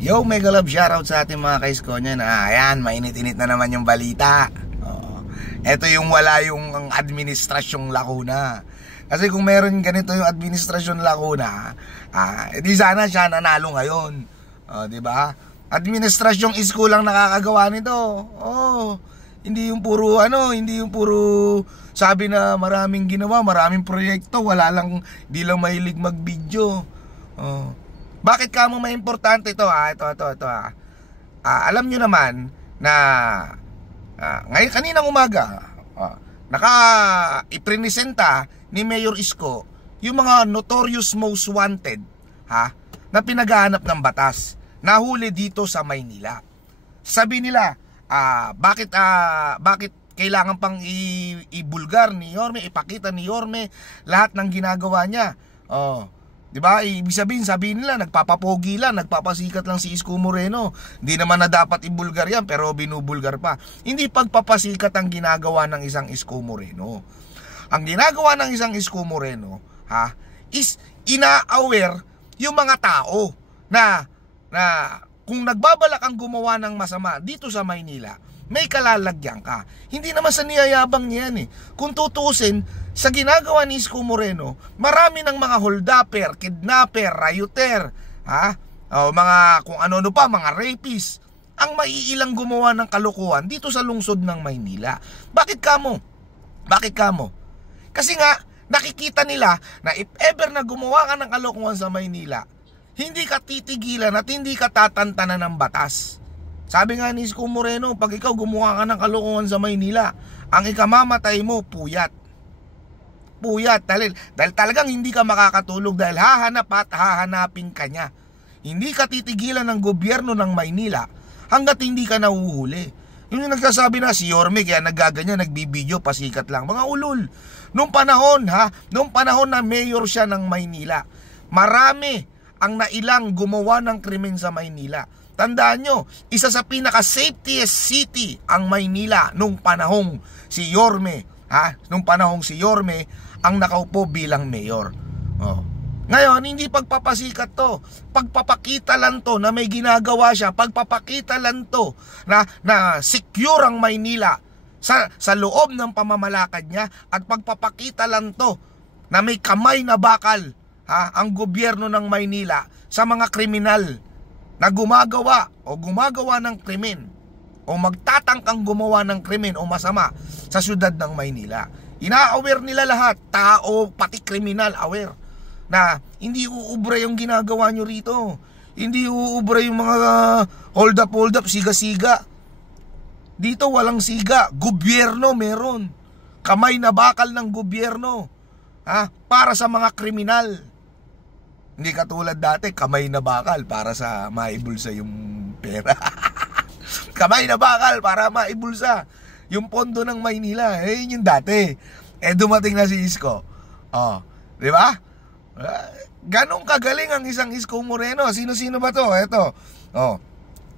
Yo, mega love shoutout sa ating mga kaiskonya na ayan, mainit-init na naman yung balita. Ito yung wala yung ang administrasyong Lacuna. Kasi kung meron ganito yung administrasyon Lacuna, edi sana siya nanalo ngayon. Di ba? Administrasyong isko lang nakakagawa nito. Hindi yung puro hindi yung puro sabi na maraming ginawa, maraming proyekto, di lang mahilig mag-video. Bakit kamo may importante ito? Ito. Alam nyo naman na ngayon kaninang umaga ipresenta ni Mayor Isko yung mga notorious most wanted na pinaghahanap ng batas, nahuli dito sa Maynila. Sabi nila, bakit kailangan pang ibulgar ni Yorme, ipakita ni Yorme lahat ng ginagawa niya. Diba? Ibig sabihin nila nagpapapogi lang, nagpapasikat lang si Isko Moreno. Hindi naman na dapat ibulgar yan, pero binubulgar pa. Hindi pagpapasikat ang ginagawa ng isang Isko Moreno. Ang ginagawa ng isang Isko Moreno is ina-aware yung mga tao na kung nagbabalak ang gumawa ng masama dito sa Maynila, may kalalagyan ka. Hindi naman sa niyayabang niyan Kung tutusin, sa ginagawa ni Isko Moreno, marami ng mga holdapper, kidnapper, rioter, mga kung ano-ano pa, mga rapist, ang maiilang gumawa ng kalokohan dito sa lungsod ng Maynila. Bakit kamo? Kasi nga, nakikita nila na if ever na gumawa ka ng kalokohan sa Maynila, hindi ka titigilan at hindi ka tatantanan ng batas. Sabi nga ni Isko Moreno, pag ikaw gumawa ka ng kalokohan sa Maynila, ang ikamamatay mo, puyat. Dahil talagang hindi ka makakatulog dahil hahanapin ka niya. Hindi ka titigilan ng gobyerno ng Maynila hanggat hindi ka nahuhuli. Yung nagsasabi na si Yorme kaya naggaganyan, nagbibideo, pasikat lang. Mga ulol. Nung panahon na mayor siya ng Maynila, marami ang nailang gumawa ng krimen sa Maynila. Tandaan nyo, isa sa pinaka-safetiest city ang Maynila nung panahong si Yorme. Nung panahong si Yorme ang nakaupo bilang mayor. Ngayon, hindi pagpapasikat to. Pagpapakita lang to na may ginagawa siya. Pagpapakita lang to na secure ang Maynila sa loob ng pamamalakad niya. At pagpapakita lang to na may kamay na bakal ang gobyerno ng Maynila sa mga kriminal na gumagawa ng krimen o magtatangkang gumawa ng krimen o masama sa syudad ng Maynila. Ina-aware nila lahat, tao, pati kriminal, aware na hindi uubra yung ginagawa nyo rito. Hindi uubra yung mga hold up, siga-siga. Dito walang siga, gobyerno meron. Kamay na bakal ng gobyerno para sa mga kriminal. Hindi katulad dati, kamay na bakal para sa maibulsa yung pera. Kamay na bakal para maibulsa yung pondo ng Maynila. Yun yung dati. Dumating na si Isko. Di ba? Ganong kagaling ang isang Isko Moreno. Sino-sino ba to? Eto.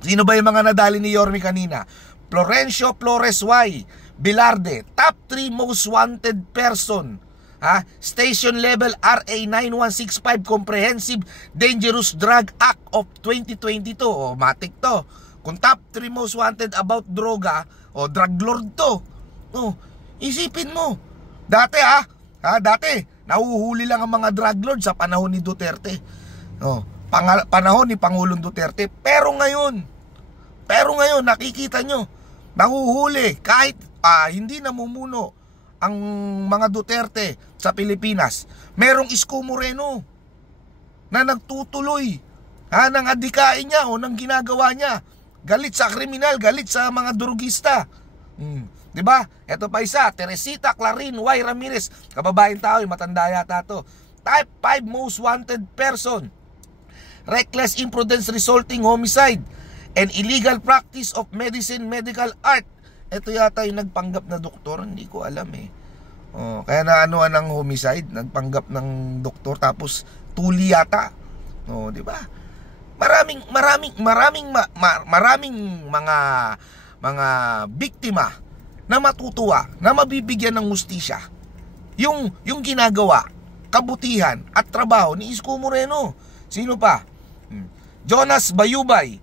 Sino ba yung mga nadali ni Yorme kanina? Florencio Flores Y Bilarde, top 3 most wanted person. Station level RA 9165 Comprehensive Dangerous Drug Act of 2022. Matik to. Kung top 3 most wanted about droga, drug lord to. Isipin mo. Dati nahuhuli lang ang mga drug lord sa panahon ni Duterte. Panahon ni Pangulong Duterte. Pero ngayon nakikita nyo, nahuhuli kahit hindi namumuno ang mga Duterte sa Pilipinas. Merong Isko Moreno na nagtutuloy ng adikain niya o ng ginagawa niya. Galit sa kriminal, galit sa mga drugista. Diba? Ito pa isa, Teresita Clarin Y Ramirez, kababaeng tao, matanda yata to. Type 5 most wanted person. Reckless imprudence resulting homicide and illegal practice of medicine, medical art. Ito yata yung nagpanggap na doktor, hindi ko alam kaya naanuan ng homicide, nagpanggap ng doktor tapos tuli yata. Diba? Maraming mga biktima na matutuwa, na mabibigyan ng hustisya yung ginagawa, kabutihan at trabaho ni Isko Moreno. Sino pa? Jonas Bayubay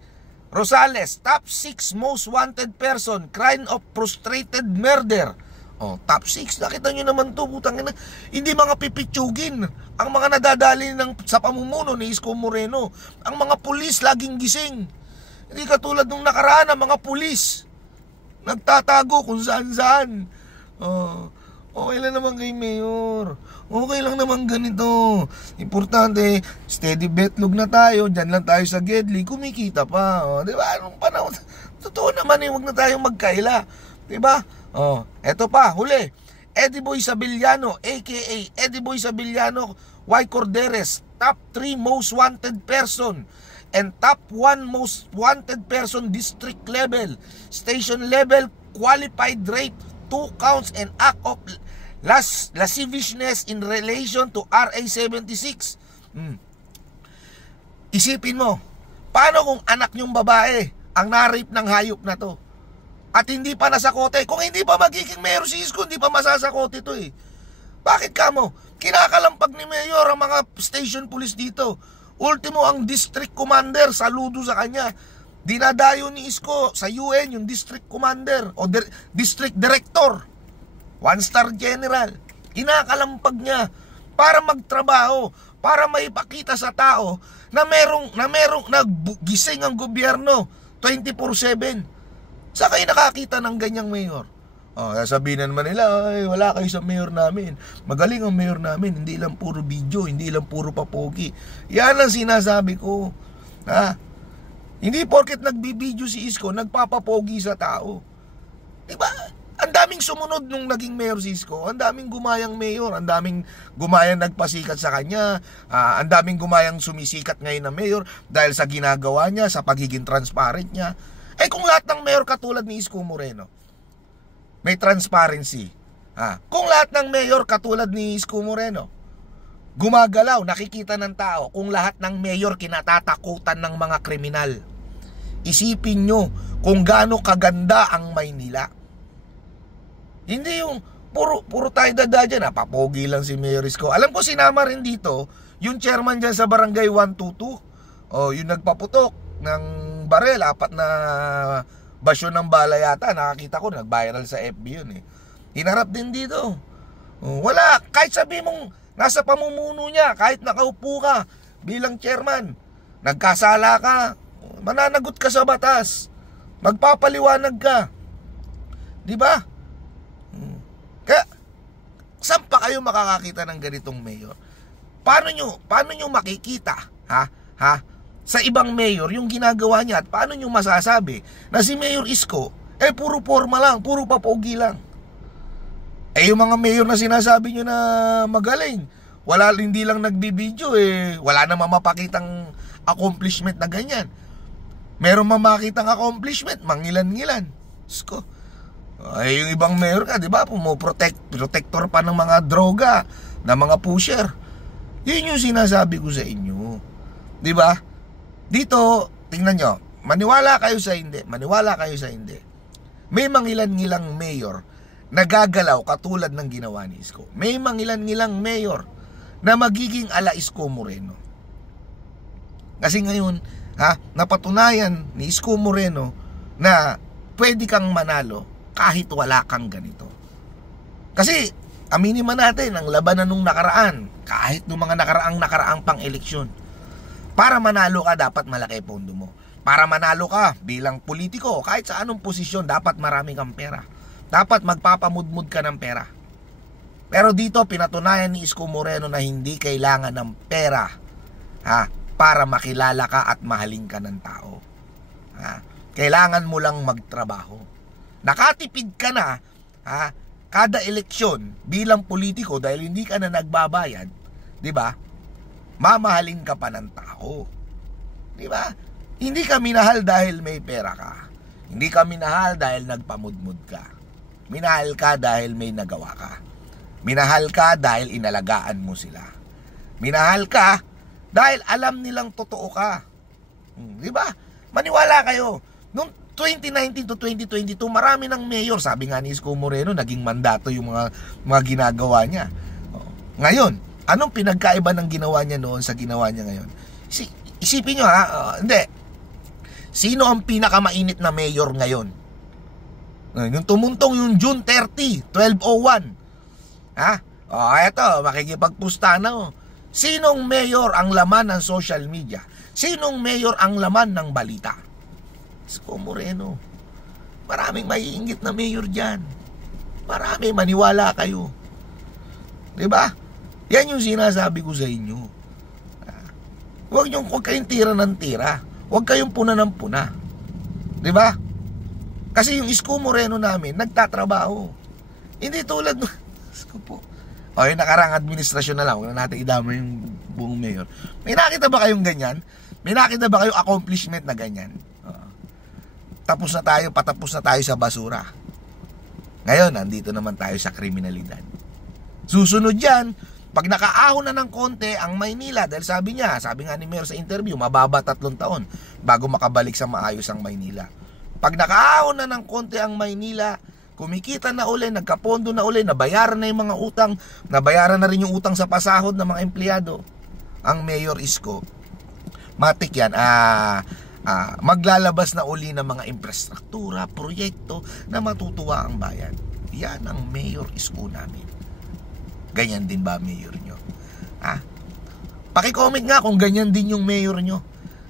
Rosales, top 6 most wanted person, crime of frustrated murder. Top 6, nakita nyo naman to, putang ina. Hindi mga pipitsugin ang mga nadadali sa pamumuno ni Isko Moreno. Ang mga pulis laging gising. Hindi katulad nung nakaraan, ang mga pulis nagtatago kung saan-saan. Okay lang naman kay Mayor. Okay lang naman ganito. Importante, steady betlog na tayo. Diyan lang tayo sa Gedli. Kumikita pa. Di ba? Anong panahon? Totoo naman huwag na tayong magkaila. Di ba? Eto pa, huli. Eddie Boy Sabillano, aka Eddie Boy Sabillano, Y. Corderes, top 3 most wanted person and top 1 most wanted person district level, station level, qualified rape, 2 counts and act of lasciviousness in relation to RA 76. Isipin mo, paano kung anak nyong babae ang na-rape ng hayop na to at hindi pa nasakote? Kung hindi pa magiging mayor si Isko, hindi pa masasakote to eh. Bakit ka mo? Kinakalampag ni mayor ang mga station police dito. Ultimo ang district commander, saludo sa kanya. Dinadayo ni Isko sa UN yung district commander o district director, 1-star general. Kinakalampag niya para magtrabaho, para maipakita sa tao na merong nagising ang gobyerno 24/7. Sa kayo nakakita ng ganyang mayor? Sasabihin naman nila, ay, wala kayo sa mayor namin. Magaling ang mayor namin, hindi lang puro video, hindi lang puro papogi. Yan ang sinasabi ko. Hindi porket nagbibideo si Isko, nagpapapogi sa tao. Diba? Ang daming sumunod nung naging mayor si Isko. Ang daming gumayang mayor, ang daming gumayang nagpasikat sa kanya, ang daming gumayang sumisikat ngayon na mayor dahil sa ginagawa niya, sa pagiging transparent niya. Kung lahat ng mayor katulad ni Isko Moreno, may transparency. Kung lahat ng mayor katulad ni Isko Moreno, gumagalaw, nakikita ng tao, kung lahat ng mayor kinatatakutan ng mga kriminal, isipin nyo kung gaano kaganda ang Maynila. Hindi yung puro tayo dada dyan, papogi lang si Mayor Isko. Alam ko sinama rin dito yung chairman dyan sa barangay 122, yung nagpaputok ng barel, 4 na basyo ng bala yata, nakakita ko, nag-viral sa FB yun eh. Hinarap din dito. Wala, kahit sabi mong nasa pamumuno niya, kahit nakaupo ka bilang chairman, nagkasala ka, mananagot ka sa batas, magpapaliwanag ka. Di ba? Kaya, saan pa kayo makakakita ng ganitong mayor? Paano nyo makikita, sa ibang mayor yung ginagawa niya, at paano nyo masasabi na si Mayor Isko puro forma lang, puro papogi lang? Yung mga mayor na sinasabi nyo na magaling, hindi lang nagbibideo, wala namang mapakitang accomplishment na ganyan. Meron mamakitang accomplishment, mangilan-ngilan. Isko, yung ibang mayor ka, di ba, protector pa ng mga droga, ng mga pusher. Yun yung sinasabi ko sa inyo, di ba? Dito, tingnan nyo, maniwala kayo sa hindi, may mangilan-ngilang mayor na gagalaw katulad ng ginawa ni Isko. May mangilan-ngilang mayor na magiging ala Isko Moreno. Kasi ngayon, napatunayan ni Isko Moreno na pwede kang manalo kahit wala kang ganito. Kasi, aminin man natin, ang labanan nung nakaraan, kahit nung mga nakaraang pang eleksyon, para manalo ka, dapat malaki pondo mo. Para manalo ka bilang politiko, kahit sa anong posisyon, dapat marami kang pera. Dapat magpapamudmud ka ng pera. Pero dito, pinatunayan ni Isko Moreno na hindi kailangan ng pera para makilala ka at mahalin ka ng tao. Kailangan mo lang magtrabaho. Nakatipid ka na kada eleksyon bilang politiko dahil hindi ka na nagbabayad, di ba? Mamahalin ka pa ng tao. Di ba? Hindi ka minahal dahil may pera ka. Hindi ka minahal dahil nagpamudmud ka. Minahal ka dahil may nagawa ka. Minahal ka dahil inalagaan mo sila. Minahal ka dahil alam nilang totoo ka. Di ba? Maniwala kayo. Noong 2019 to 2022, marami ng mayor, sabi nga ni Isko Moreno, naging mandato yung mga ginagawa niya. Ngayon, anong pinagkaiba ng ginawa niya noon sa ginawa niya ngayon? Isipin nyo hindi. Sino ang pinakamainit na mayor ngayon? Yung tumuntong yung June 30, 12:01. Eto, makikipagpusta na. Sinong mayor ang laman ng social media? Sinong mayor ang laman ng balita? Isko Moreno. Maraming maiinggit na mayor dyan. Marami, maniwala kayo. Diba? Yan yung sinasabi ko sa inyo. Huwag kayong tira ng tira. Huwag kayong puna ng puna. Diba? Kasi yung Isko Moreno namin, nagtatrabaho. Hindi tulad ng... Isko po. Yung nakarang administrasyon na lang. Huwag na natin idama yung buong mayor. May nakita ba kayong ganyan? May nakita ba kayong accomplishment na ganyan? Patapos na tayo sa basura. Ngayon, nandito naman tayo sa kriminalidad. Susunod yan, pag nakaahon na ng konti ang Maynila, dahil sabi nga ni Mayor sa interview, mababa 3 taon bago makabalik sa maayos ang Maynila. Pag nakaahon na ng konti ang Maynila, kumikita na uli, nagkapondo na uli, nabayaran na yung mga utang, nabayaran na rin yung utang sa pasahod ng mga empleyado, ang Mayor Isko, matik yan, maglalabas na uli ng mga infrastruktura, proyekto na matutuwa ang bayan. Yan ang Mayor Isko namin. Ganyan din ba mayor nyo? Paki-comment nga kung ganyan din yung mayor nyo.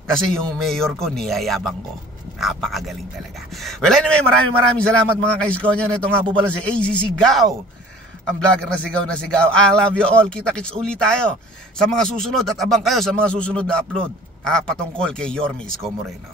Kasi yung mayor ko, niyayabang ko. Napakagaling talaga. Well, anyway, maraming salamat mga ka-Isko niyan. Ito nga po pala si AZ Sigaw, ang vlogger na sigaw. I love you all. Kita-kits ulit tayo sa mga susunod at abang kayo sa mga susunod na upload patungkol kay Yorme Isko Moreno.